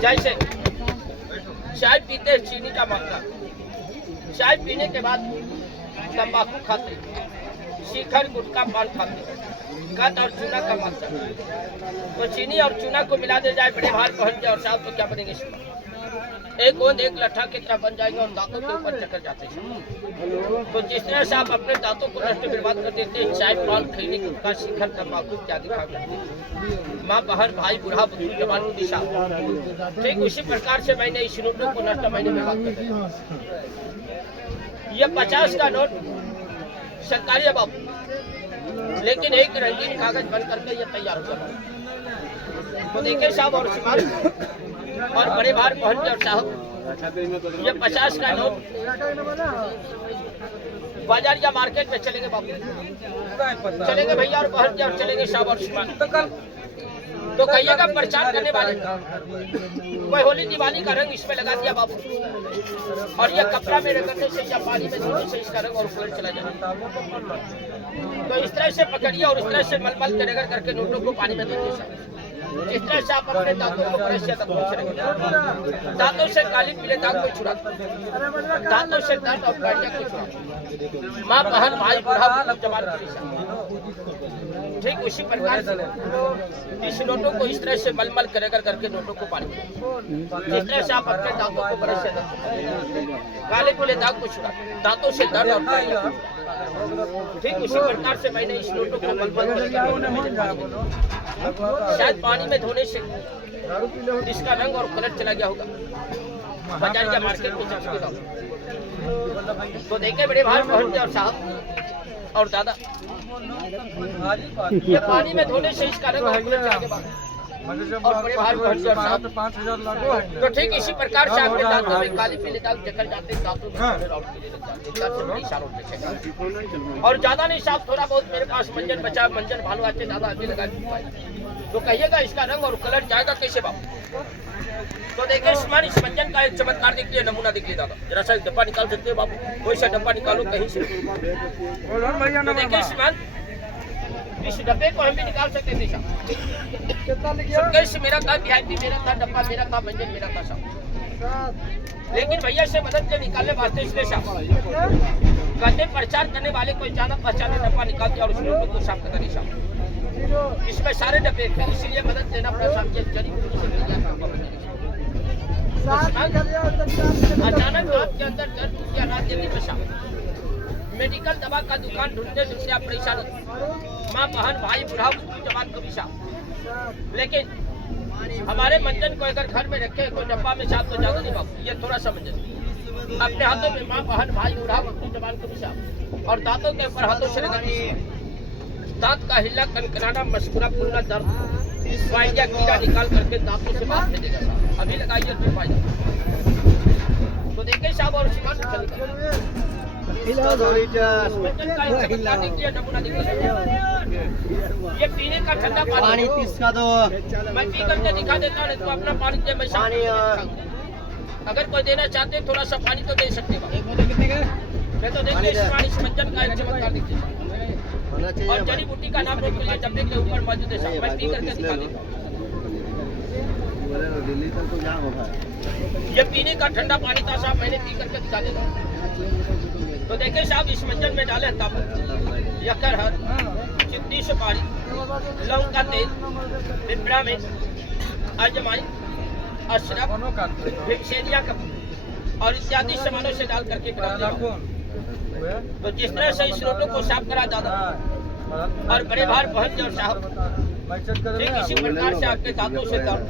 जैसे चाय पीते चीनी का मात्रा, चाय पीने के बाद तंबाकू खाते, शिखर गुटखा पान खाते, कद और चूना का मात्रा, तो चीनी और चूना को मिला दे जाए, बड़े भार पहन जाए और साहब तो क्या बनेंगे? एक गोंद एक लट्ठा की तरह बन जाएंगे और दांतों के ऊपर चक्कर जाते हैं। तो जिस तरह से आप अपने दांतों को नष्ट बर्बाद कर देते हैं, चाय पान खैनी गुटखा शिखर तंबाकू इत्यादि खा करते, माँ बहन भाई बूढ़ा बुजुर्ग जवान की दिशा, ठीक उसी प्रकार से मैंने इस नोटों को नष्ट महीने में बात कर दिया। ये 50 का नोट सरकारी है बाबू, लेकिन एक रंगीन कागज बन करके ये तैयार हो गया। तो देखिए साहब और श्रीमान और बड़े भार पहुंच जाओ साहब, ये 50 का नोट बाजार या मार्केट में चलेंगे बाबू, चलेंगे भैया और पहुंच जाओ, चलेंगे साहब और श्रीमान। तो कहिएगा प्रचार करने वाले कोई होली दिवाली का रंग इसमें लगा दिया बाबू, और ये कपड़ा में रगड़ने से या पानी में धोने से इसका रंग और उड़ चला जाए। तो इस तरह से पकड़िए और इस तरह से मलमल के रगड़ करके नोटों को पानी में धोते, इस तरह से आप अपने दांतों को ब्रश या दांतों से काली पीले दाग को छुड़ा, दांतों से दर्द और गाड़िया को छुड़ा, माँ बहन भाई बूढ़ा जवान ठीक उसी प्रकार से इस नोटों को इस तरह से मलमल कर करके नोटों को पानी, इस तरह से आप अपने दांतों को ब्रश से काले पीले दाग को छुड़ा, दांतों से दर्द और गाड़िया को, ठीक उसी प्रकार से मैंने इस नोटों को मलमल शायद पानी में धोने से इसका रंग और कलर चला गया होगा, बाजार या मार्केट में चल चुका। तो देखे बड़े भाई पहुंच जाओ साहब और दादा, ये पानी में धोने से इसका रंग और कलर चला गया और बड़े भाई पहुंच जाओ साहब। 5,000 लागू है। तो ठीक इसी प्रकार से आपके दांतों में काली पीले दाग जकड़ जाते, दांतों में और ज्यादा नहीं साहब, थोड़ा बहुत मेरे पास मंजन बचा, मंजन भालू आते ज्यादा आगे लगा। तो कहिएगा इसका रंग और कलर जाएगा कैसे बाबू? तो देखिए श्रीमान, इस मंजन का एक चमत्कार देख लिया, नमूना देख लिया दादा, जरा सा डब्बा निकाल सकते हो बाबू, कोई सा डब्बा निकालो कहीं से। तो देखिए श्रीमान, इस डब्बे को हम भी निकाल सकते थे साहब, कैसे मेरा था, वीआईपी मेरा था, डब्बा मेरा था, मंजन मेरा था साहब, लेकिन भैया से मदद के निकालने वास्ते इसलिए साहब कहते प्रचार करने वाले कोई जाना पहचाना डब्बा निकाल दिया और उस नोटों को साफ करना नहीं साहब, इसमें सारे डब्बे थे, इसीलिए मदद लेना पड़ा साहब। अचानक आपके अंदर दर्द या रात जल्दी पेशा, मेडिकल दवा का दुकान ढूंढते ढूंढते आप परेशान होते, माँ बहन भाई बूढ़ा जवान को भी साहब, लेकिन हमारे मंजन को अगर घर में रखे कोई डब्बा में साहब तो ज्यादा नहीं बाबू, ये थोड़ा सा मंजन अपने हाथों में माँ बहन भाई बूढ़ा जवान को भी साहब, और दांतों के ऊपर हाथों से रगड़ने, दांत का हिला कनकनाना मस्कुरा फूलना दर्द स्वाइया कीड़ा निकाल करके दांतों से बाहर में देगा साहब, अभी लगाइए तो फायदा। तो देखिए साहब और श्रीमान ये पीने का ठंडा पानी 30 का दो, मैं पी करके दिखा देता हूँ, तो अपना पानी दे, मैं अगर कोई देना चाहते हैं थोड़ा सा पानी तो दे सकते हैं। मैं तो देखिए इस मंजन का एक चमत्कार देखिए, और जड़ी बूटी का नाम नोट करिए, डब्बे के ऊपर मौजूद है साहब, मैं पी करके दिखा देता हूँ। ये पीने का ठंडा पानी था साहब, मैंने पी करके दिखा देता हूँ। तो देखिए साहब, इस मंजन में डाले तांबू, यकर हर, चित्ती सुपारी, लौंग का तेल, पिपरा में अजवाइन, अशरफ, भिक्सेनिया का और इत्यादि सामानों से डाल करके तो जिस तरह से इस नोटों को साफ करा दादा और बड़े भार पहुंच जाओ साहब, ठीक इसी प्रकार से आपके दांतों से दर्द,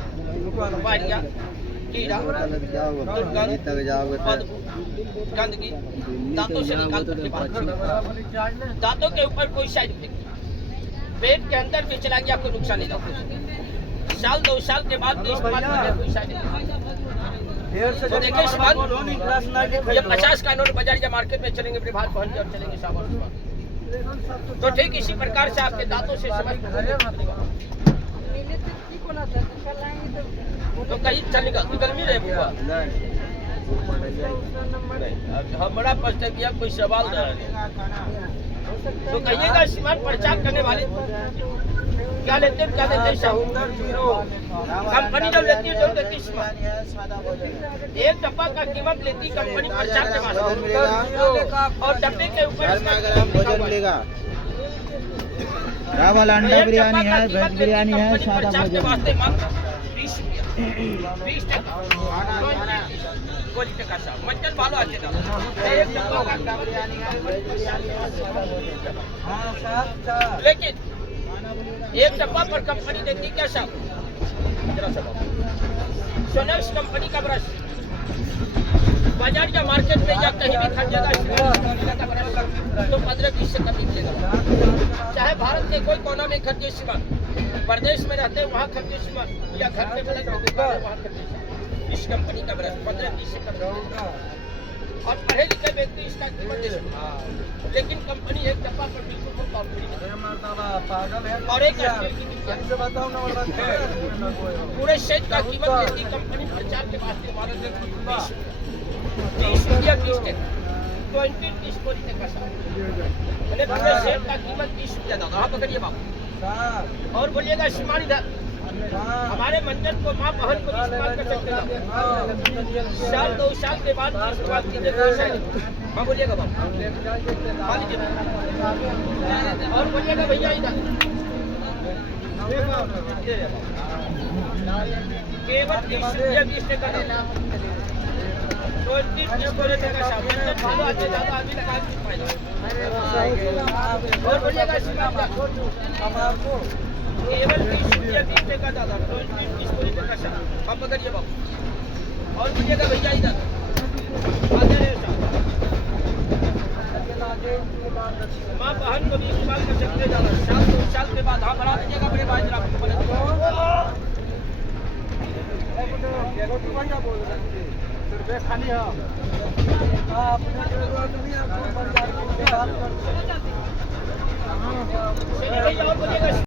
बारियां, कीड़ा, गंदगी दांतों से निकाल करके दांतों के ऊपर कोई साइड इफेक्ट, पेट के अंदर भी चला गया कोई नुकसान नहीं, साल 2 साल के बाद इस्तेमाल करने कोई साइड इफेक्ट। तो देखिए इस बात ये 50 का नोट बाजार या मार्केट में चलेंगे, अपने भाग पहुंच और चलेंगे साहब। तो ठीक इसी प्रकार से आपके दांतों से समझ तो कहीं चलेगा, गर्मी रहे बुआ हमारा प्रश्न किया, कोई सवाल नहीं। तो कहिएगा श्रीमान प्रचार करने वाले क्या लेते हैं, क्या देते हैं शाम? कंपनी जब लेती है तो देती है इसमें। एक डब्बा का कीमत लेती कंपनी 50 के पास और डब्बे के ऊपर भोजन मिलेगा। चावल अंडा बिरयानी है, वेज बिरयानी है, सादा भोजन। 20 टका क्वालिटी का साहब मंजन भालो आते दादा एक डब्बा का लेकिन एक डब्बा पर कंपनी देती क्या साहब? सोनेक्स कंपनी का ब्रश बाजार या मार्केट में या कहीं भी खरीदेगा तो 15-20 से कम मिलेगा। चाहे भारत के कोई कोना में खरीदे सीमान, प्रदेश में रहते वहाँ खरीदे सीमान या घर में बने वहाँ खरीदे इस कंपनी का ब्रश 15-20 से कम मिलेगा। और पढ़े लिखे व्यक्ति इसका कीमत दे सकते, लेकिन कंपनी एक डब्बा पर बिल्कुल फुल कॉपी और एक पूरे सेट का कीमत देती कंपनी प्रचार के वास्ते 20 रुपया 20 टका 20 क्वालिटी का सामान मैंने पूरे सेट का कीमत 20 रुपया दादा। हाँ पकड़िए बाबू और बोलिएगा श्रीमान इधर हमारे मंजन को माँ बहन को इस्तेमाल कर सकते हैं। साल 2 साल के बाद इस्तेमाल कीजिए हाँ बोलिएगा बाबू और बोलिएगा भैया इधर केवल 20 रुपया 20 टका और बोलिएगा केवल 20 रुपया 20 टका दादा 20 टका साहब। आप पकड़िए बाबू और बोलिएगा भैया इधर माँ बहन को भी इस्तेमाल कर सकते दादा। साल 2 साल के बाद हाँ बढ़ा दीजिएगा बड़े भाई जरा खाली है।